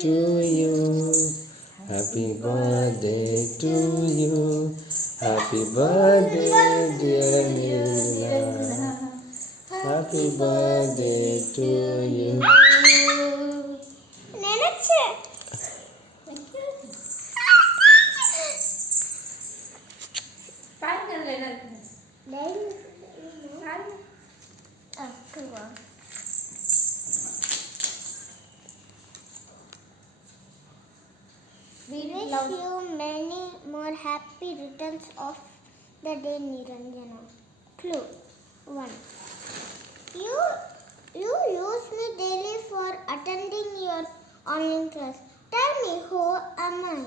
to you. Happy birthday to you. Happy birthday, dear Nirmala. Happy birthday to you. நினைச்சேன் பாருங்க என்ன இருக்கு We wish you many more happy returns of the day, Niranjana. Clue 1. You use me daily for attending your online class. Tell me, who am I?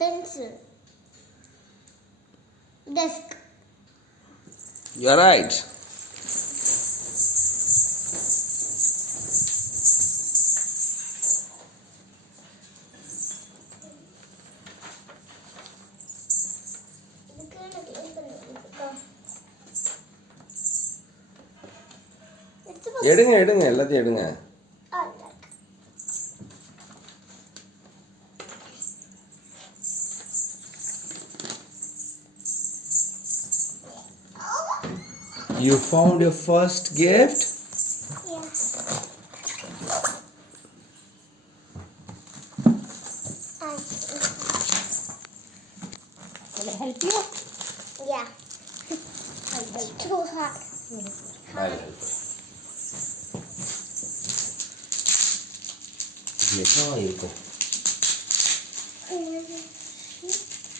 Pencil. Desk. You're right. எடுங்க எடுங்க எல்லாத்தையும் எடுங்க. You found your first gift? Yeah. Will I help you? Yeah. It's too hard. I'll help you. இது என்னவா இருக்கும்?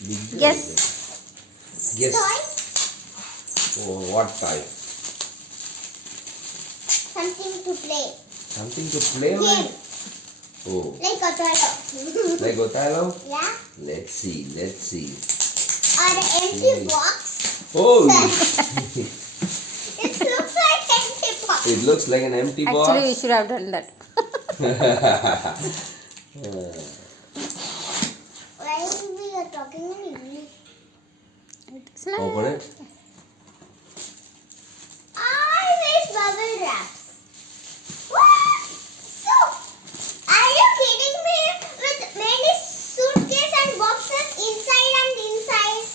Big Guess. Guess. Toy? Oh, what toy? Something to play. Something to play Game. with? Oh, Like a toy. like Othello? Yeah. Let's see, let's see. Or an empty box. Oh, It looks like empty box. it looks like an empty Actually, we box. should have done that. Why we are talking in English? It's not. Open it. I wish bubble wraps. What? So, are you kidding me? With many suitcases and boxes inside and inside.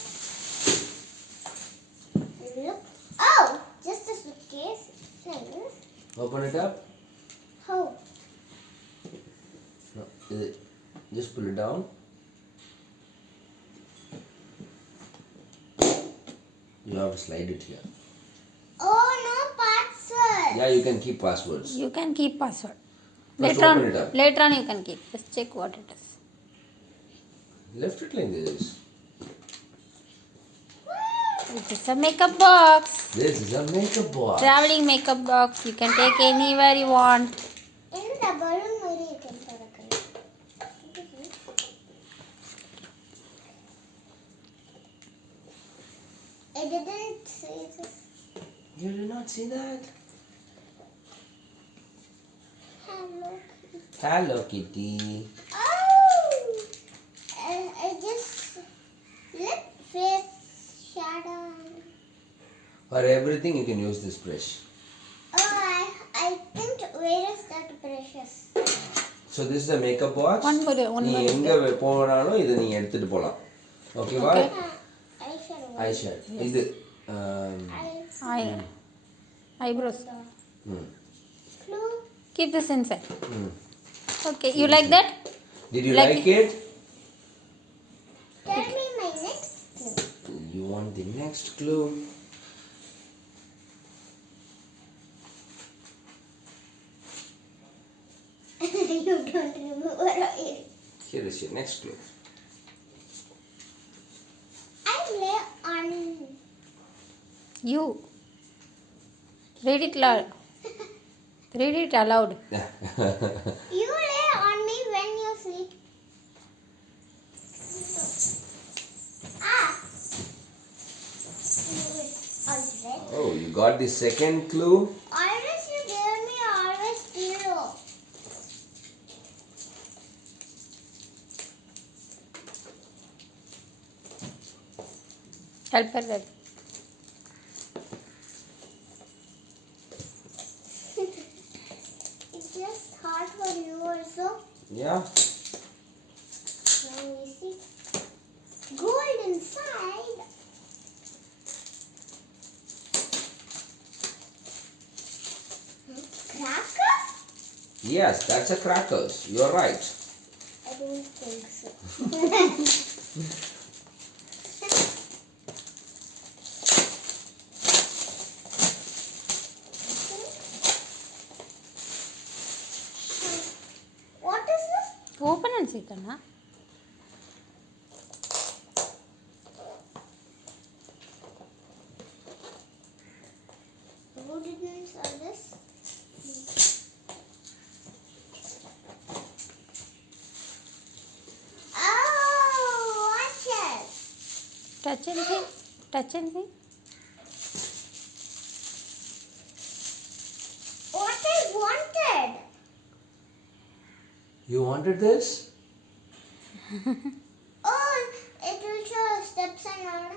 Look. Oh, just a suitcase. Nice. Open it up. How? No, just pull it down. You have to slide it here. Oh, no password. Yeah, you can keep passwords. You can keep password. First open it up. Later on you can keep. Just check what it is. Left it like this. It is a makeup box. This is a makeup box. Traveling makeup box. You can take anywhere you want. In the balloon, maybe you can put a color. I didn't see this. You did not see that? Hello. Hello, Kitty. Oh! I just lip, face, shadow. For everything, you can use this brush. Oh, I think where is that precious? So this is a makeup box. One more. நீ எங்க போனாலும் இதை நீ எடுத்துட்டு போலாம். ஓகேவா? Eyeshadow. ஐஷேட். இது Eyebrows. Clue. Keep this inside. Okay. You like that? Did you Like like it? Tell me my next clue. You want the next clue? You don't remember it. Here is your next clue. I lay on. You. Read it loud. Read it aloud. You lay on me when you sleep. Ah. Alright. Oh, you got the second clue? Always you gave me always zero. Help her with. It's just hard also. Yeah. Now we see gold inside. Crackers? Yes, that's a crackers. You're right. I don't think so. What is this? Open and see, Kanna. What did you say this? Oh, watch it. Touch and see. Touch and see. What I wanted. You wanted this? Oh, it will show steps and all.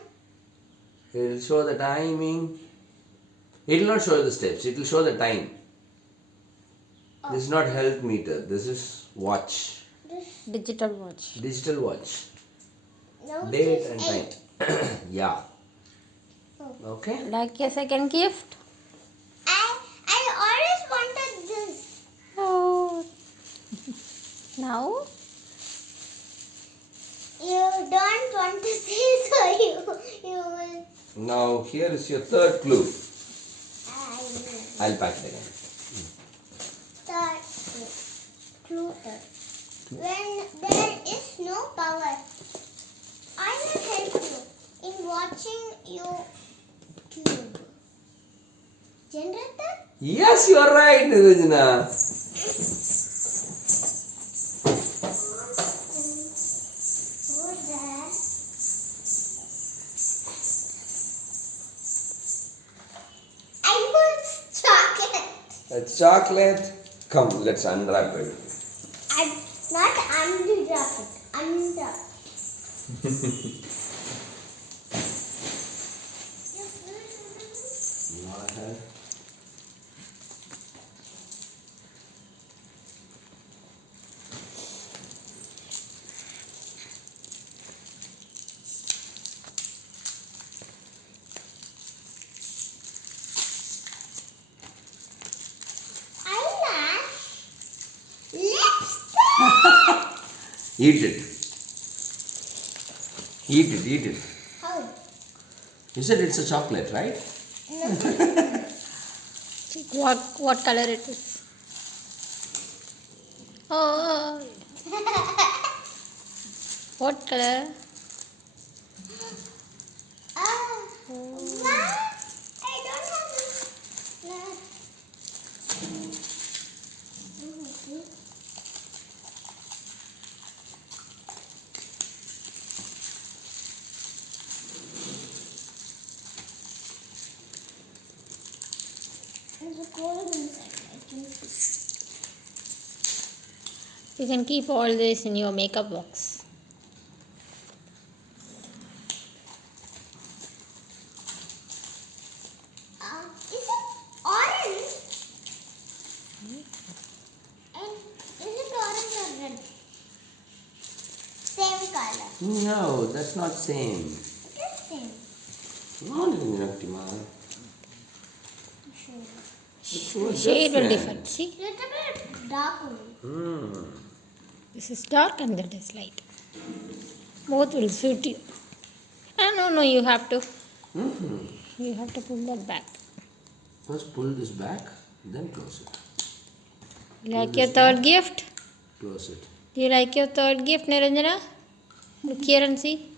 It will show the timing. It will not show the steps. It will show the time. This is not health meter. This is watch. This, Digital watch. Digital watch. no, Date this and is time. 8. Yeah. Oh. Okay. Like your second gift. I always wanted this. Oh. Now? You don't want to see, so you will. Now here is your third clue. I will. I'll pack it again. Start clue third. When there is no power, I will help you in watching your tube. Generator? Yes, you are right, Nirajana. Over there. I want chocolate. That's chocolate. Come, let's unwrap it. I not unwrap it. Unwrap. Eyelash. Lipstick. Eat it. Eat it, eat it. How? You said it's a chocolate, right? What color it is? Oh. What color? What? I don't have this. There's a cold inside. I can see. You can keep all this in your makeup box. Is it orange? And is it orange or red? Same color. No, that's not same. It is same. No, Nirajana. Shade will differ. See? Little bit dark only. This is dark and that is light. Both will suit you. No, you have to. You have to pull that back. First pull this back, then close it. You like your third gift? Close it. Do you like your third gift, Niranjana? Look here and see.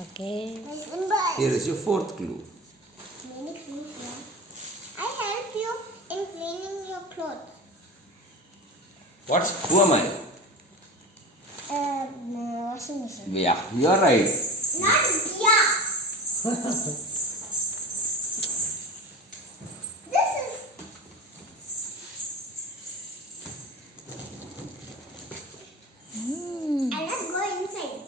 Okay. Here is your fourth clue. Many clues here. I help you in cleaning your clothes. Who am I? Washing machine. Yeah, you are right. Not yeah. This is. And let's go inside.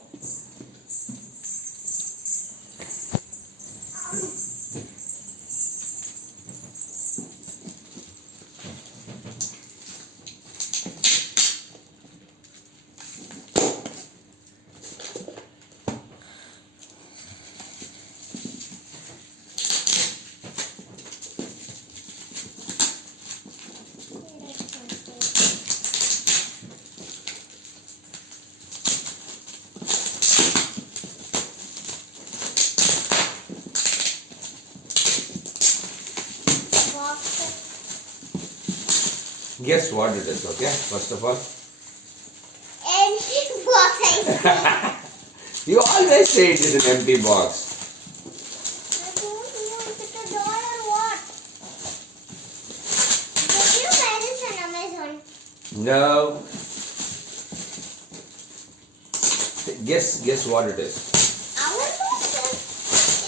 Guess what it is, okay? First of all. Empty box I see. You always say it is an empty box. I don't know if it's a doll or what. Did you buy this on Amazon? No. Guess what it is. Our box?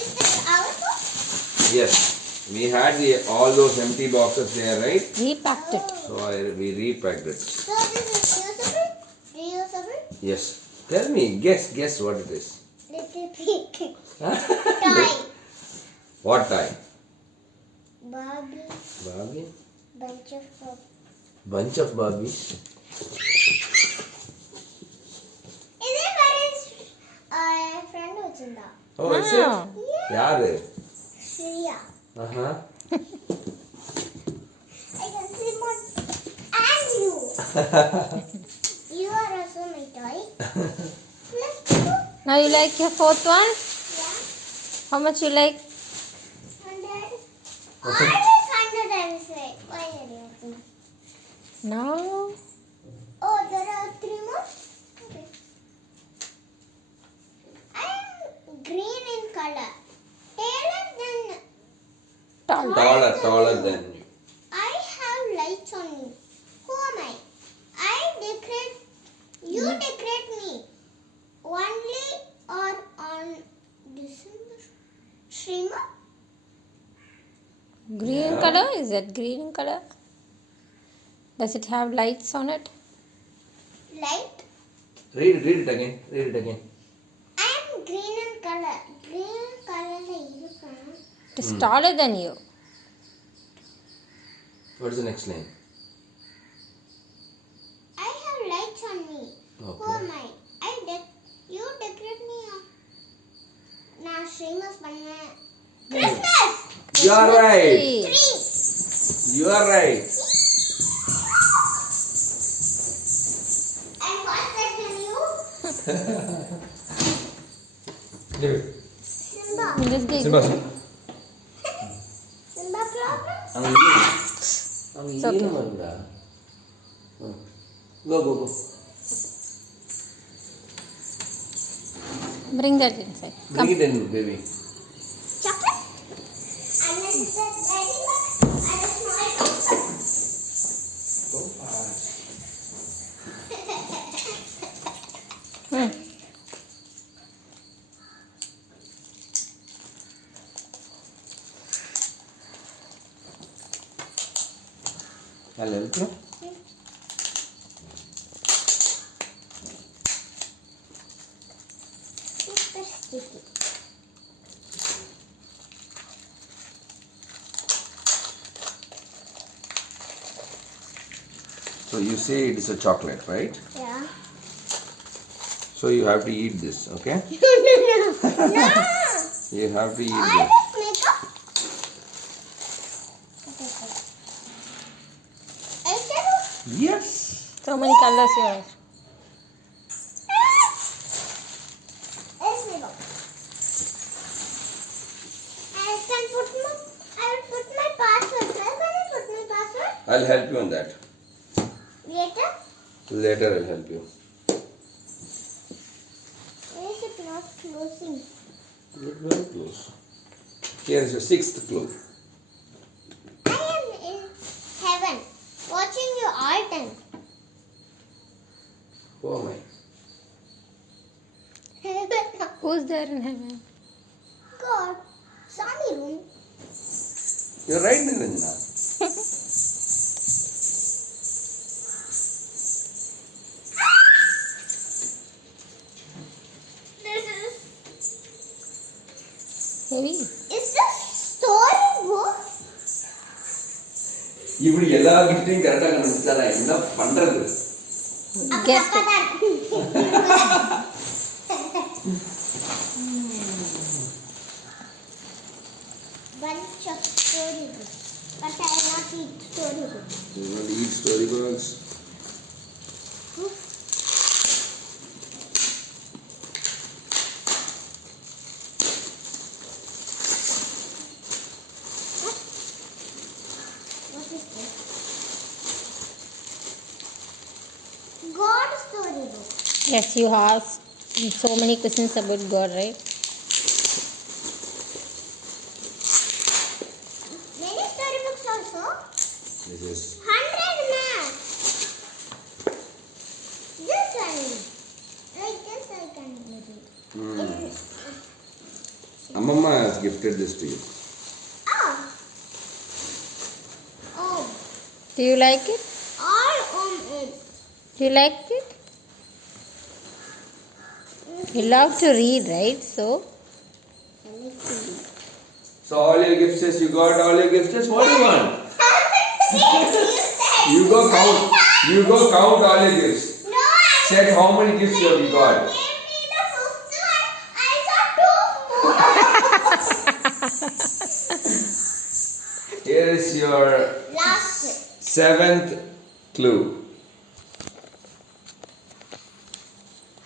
Is this our box? Yes. We had all those empty boxes there, right? Repacked it. So we repacked it. So this is reusable? Yes. Tell me, guess what it is. Little pig. Toy. What tie? Barbie. Barbie? Bunch of pop. Bunch of Barbies. Is it where his friend was in the? Oh, is it? Wow. Yaru? Shreya. Uh-huh. I can see more. And you. You are also my toy. Let's go. Now you like your fourth one? Yeah. How much you like? 100. Always 100 I will say. Why are you asking? No. Oh, there are 3 more? Okay. I am green in color. Taller than. Tall. Taller than you. I have lights on me. Who am I? I decorate. You decorate me. Only or on December. Streamer? Green Yeah. color? Is that green in color? Does it have lights on it? Light? Read it again. Read it again. I am green in color. Green color is It is taller than you. What is the next line? I have lights on me. Who Okay. am I? You decorate me. நான் streamers பண்ணேன். Christmas! You are right. Tree. Tree! You are right. And what's that in you? Give it. Simba. Just give Simba. Simba problem? It's okay. Go. Bring that inside. Bring it in, baby. Chocolate? And then the daddy one and a small chocolate. Go fast. Hmm. I'll help you. Super sticky. So you say it is a chocolate, right? Yeah. So you have to eat this, okay? No! You have to eat All this. this makeup? I said, Yes. So many colors you have. let's make up. I will put my password. Where can I put my password? I'll help you on that. Later? Later I'll help you. Why is it not closing? Look very close. Here is your 6th clue. I am in heaven, watching you all time. Oh my. Who's there in heaven? God, Swami room. You're right, Niranjana. Heavy. Is this story book? இப்படி எல்லார்கிட்டையும் கரெக்டாக கண்டுபிடிச்சா நான் என்ன பண்றது? Guess it. Bunch of story books. But I will not eat story books. You want to eat storybooks? What is this? book. Yes, you asked so many questions about God, right? Many storybooks also. This is 100 math. This one. Like this I can read. Amamma has gifted this to you. Oh. Oh. Do you like it? All Do you like it? You love to read, right? So, So all your gifts is you got all your gifts is what do you want? You go count. You go count all your gifts. No, I Check how many gifts you have got. gave me the fifth one. I saw two more. Here is your Last. 7th clue.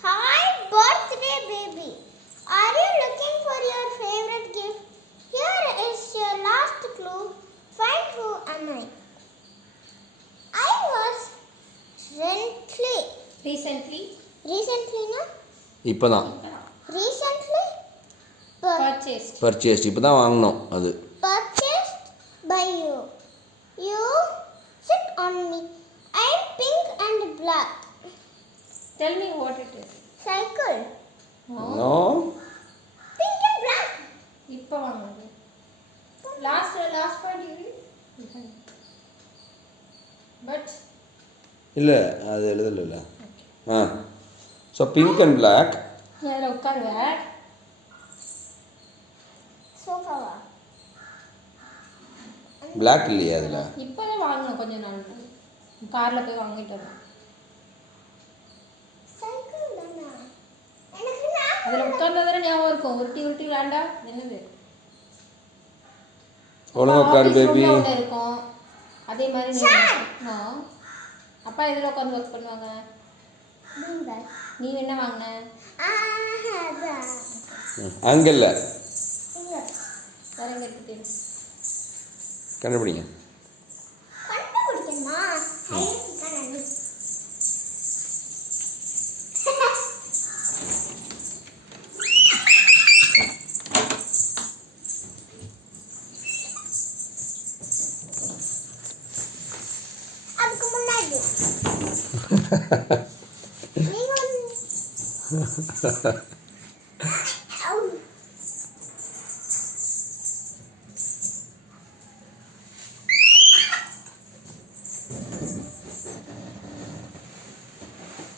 Hi, birthday baby. Are you looking for your favorite gift? Here is your last clue. Find who am I? I was recently recently, no? இப்போதான் Recently purchased. Purchased இப்போ தான் வாங்கினோம் அது purchased by you. You sit on me. I'm pink and black. Tell me what it is. Cycle. No Pink and black. இப்போ வாங்குனது. Last part you read? But இல்லை அது எழுதல ஆ ஸோ பிங்க் அண்ட் பிளாக் யார உட்காருவேன். Sofa. பிளாக் இல்லையா அதில் இப்போதான் வாங்கணும் கொஞ்ச நாள். காரில் போய் வாங்கிட்டு வரோம். Cycle தானா? எனக்கு நான் அதில் உட்கார்ந்ததானே ஞாபகம் இருக்கும். உருட்டி உருட்டி விளாண்டா என்னது? ஒழுங்கா உட்காரு Office room பேபி ல ஒண்ணு இருக்கும். அதே மாதிரி no. அப்பா எதில் உட்காந்து ஒர்க் பண்ணுவாங்க? beanbag. நீ என்ன வாங்கின? அதான். அங்கே இல்லை இங்க. வேற எங்க இருக்கு தெரியும்? கண்டுபிடிங்க கண்டுபிடிக்கணுமா? ஐயோ, கண்ணாடி. அதுக்கு முன்னாடி நீங்க அவு.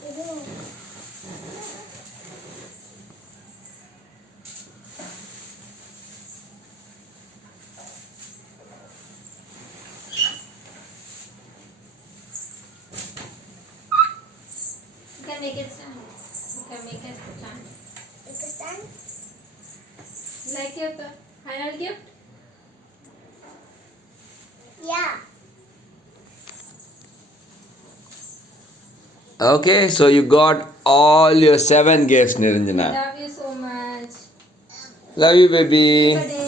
இது You can make it stand. You can make it stand. it's a stand. Like your final gift? Yeah. Okay, so you got all your 7 gifts, Niranjana. Love you so much. Love you, baby. Good day.